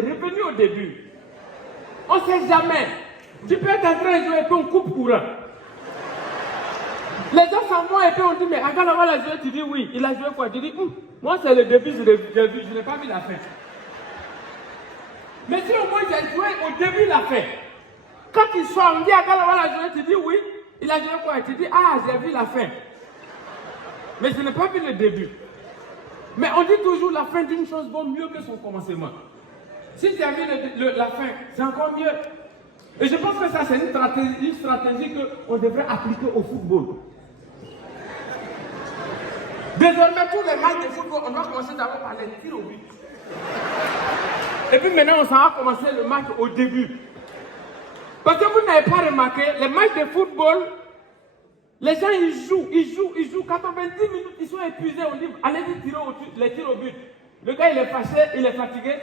de revenir au début. On ne sait jamais. Tu peux être en train de jouer et puis on coupe courant. Les gens s'en vont et puis on dit, mais Agalama l'a joué, tu dis oui. Il a joué quoi? Tu dis, moi c'est le début, je n'ai pas vu la fin. Mais si au moins j'ai joué au début, la fin. Quand il sort, on dit Agalama l'a joué, tu dis oui. Il a joué quoi? Tu dis, j'ai vu la fin. Mais je n'ai pas vu le début. Mais on dit toujours la fin d'une chose vaut mieux que son commencement. Si tu as vu la fin, c'est encore mieux. Et je pense que ça, c'est une stratégie qu'on devrait appliquer au football. Désormais, tous les matchs de football, on doit commencer d'abord par les tirs au but. Et puis maintenant, on s'en va commencer le match au début. Parce que vous n'avez pas remarqué, les matchs de football, les gens ils jouent. 90 minutes, ils sont épuisés. On dit, allez-y tirer les tirs au but. Le gars, il est fâché, il est fatigué.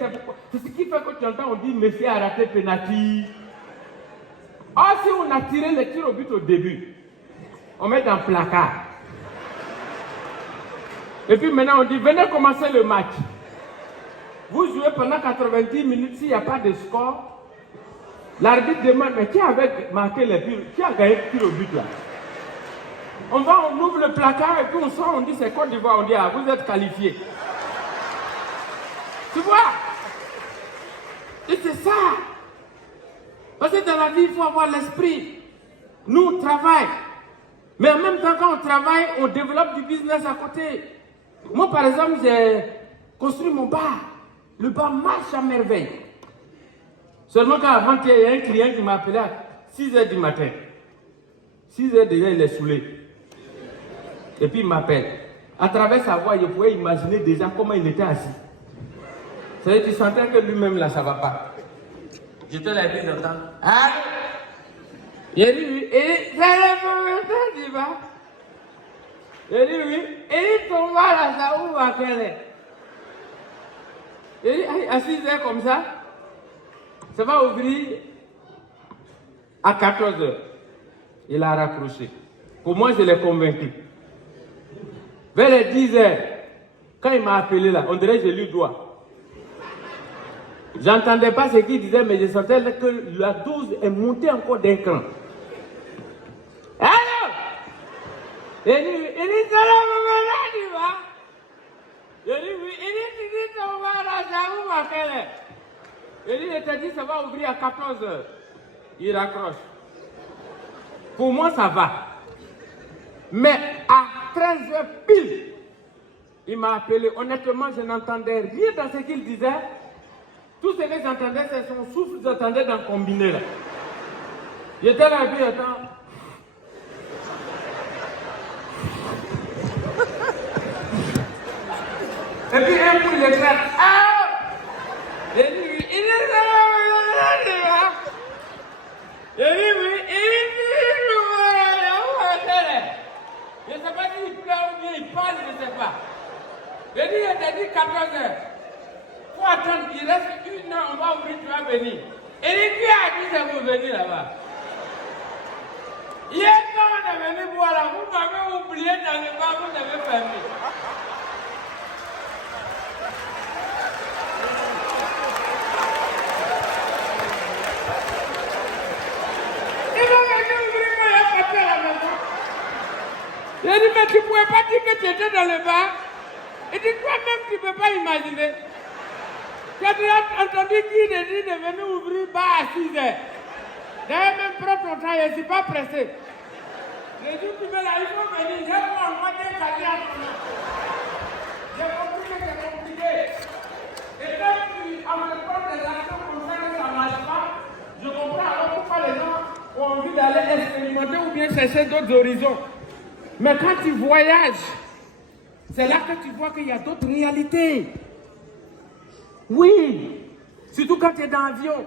C'est ce qui fait que tu entends, on dit, Messi a raté penalty. Si on a tiré les tirs au but au début, on met dans le placard. Et puis maintenant, on dit, venez commencer le match. Vous jouez pendant 90 minutes, s'il n'y a pas de score, l'arbitre demande, mais qui avait marqué les tirs, qui a gagné le tir au but là? On ouvre le placard et puis on sort, on dit, c'est Côte d'Ivoire, on dit, vous êtes qualifiés. Tu vois? Et c'est ça. Parce que dans la vie, il faut avoir l'esprit. Nous, on travaille. Mais en même temps, quand on travaille, on développe du business à côté. Moi, par exemple, j'ai construit mon bar. Le bar marche à merveille. Seulement quand avant-hier, il y a un client qui m'a appelé à 6h du matin. 6h déjà, il est saoulé. Et puis il m'appelle. À travers sa voix, je pouvais imaginer déjà comment il était assis. C'est-à-dire que tu sentais que lui-même là, ça ne va pas. J'étais là et puis j'entends. Il dit oui. Et ça le moment, tu vas. Il dit oui. Et il tombe là, ça ouvre à quelle heure? Il dit à 6h comme ça, ça va ouvrir à 14h. Il a raccroché. Pour moi, je l'ai convaincu. Vers les 10h, quand il m'a appelé là, on dirait que je lui dois. J'entendais pas ce qu'il disait, mais je sentais que la dose est montée encore d'un cran. Alors, il dit, ça là, maman, tu vas. Je dis, oui, il dit, ton va là, ça ouvre à quelle heure? Il dit, je te dis, ça va ouvrir à 14h. Il raccroche. Pour moi, ça va. Mais à 13h pile, il m'a appelé. Honnêtement, je n'entendais rien dans ce qu'il disait. Tout ce que j'entendais, c'est son souffle, j'entendais dans le combiné là. J'étais là et puis j'attends. Et puis un coup, il éclate. Il dit oui, il est là. Il dit oui, je ne sais pas s'il pleure ou bien il parle, je ne sais pas. Il dit 14h. Il faut attendre, il reste 1 heure, on va ouvrir, tu vas venir. Et qui a dit que vous venez là-bas? Hier, quand on est venu voir là, vous m'avez oublié dans le bar, vous avez fermé. Il va venir ouvrir, il a pas à la maison. Il a dit, mais tu ne pouvais pas dire que tu étais dans le bar. Il dit, toi-même, tu ne peux pas imaginer. Tu as déjà entendu qui dit de venir ouvrir le bar à 6h. D'ailleurs, même prends ton temps, je ne suis pas pressé. Les jours qui me là, il faut venir. J'ai pas envie de caler à ton nom. J'ai compris que c'est compliqué. Et quand tu entreprends des actions comme ça que ça ne marche pas, je comprends alors pourquoi les gens ont envie d'aller expérimenter ou bien chercher d'autres horizons. Mais quand tu voyages, c'est là que tu vois qu'il y a d'autres réalités. Oui, surtout quand tu es dans l'avion.